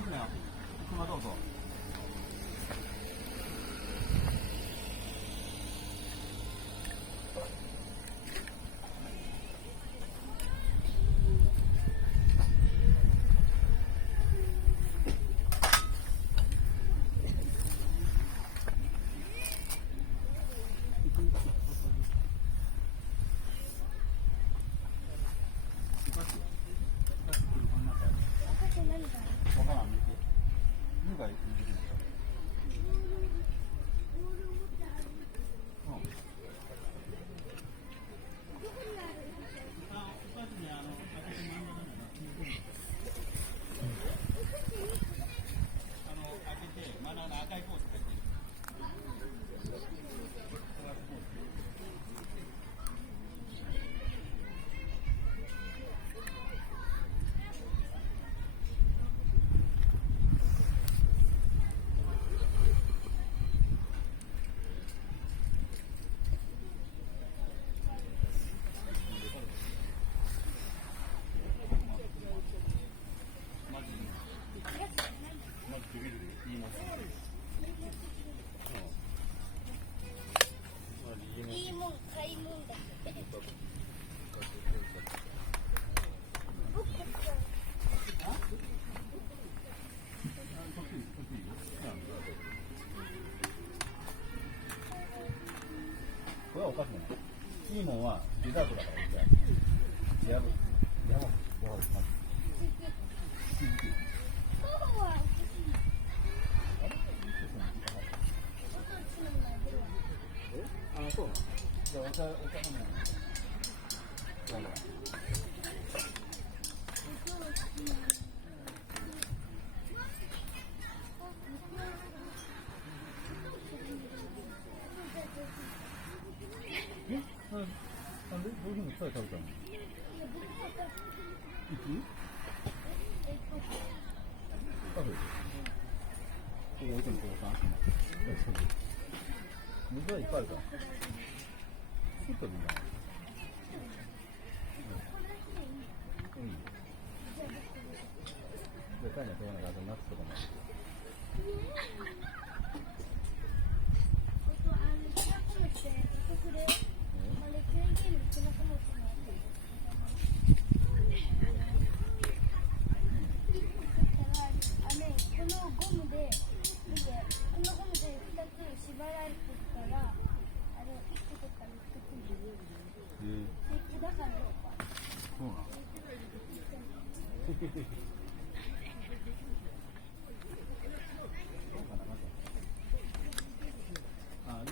くな。車どうぞ。わからん、見て。犬がいるんですか。開けて、まだ赤いコース入ってる。いいもん買いもんだ。これはおかしくない。いいもんはデザートだから。やぶ。やばい。あ、そうなの。じゃあ、お茶飲むの。なんでどういうふうにいっぱい食べたの？いつ？カフェ。ここ置いてるここさ。水はいっぱいあるから。作ったらいいんじゃない？うん。で、彼にはそういうのがあとナッツとかも。このゴムで、このゴムで2つ縛られてるから、あれを1個取ったら1個ついてる。だからそうなの。あ、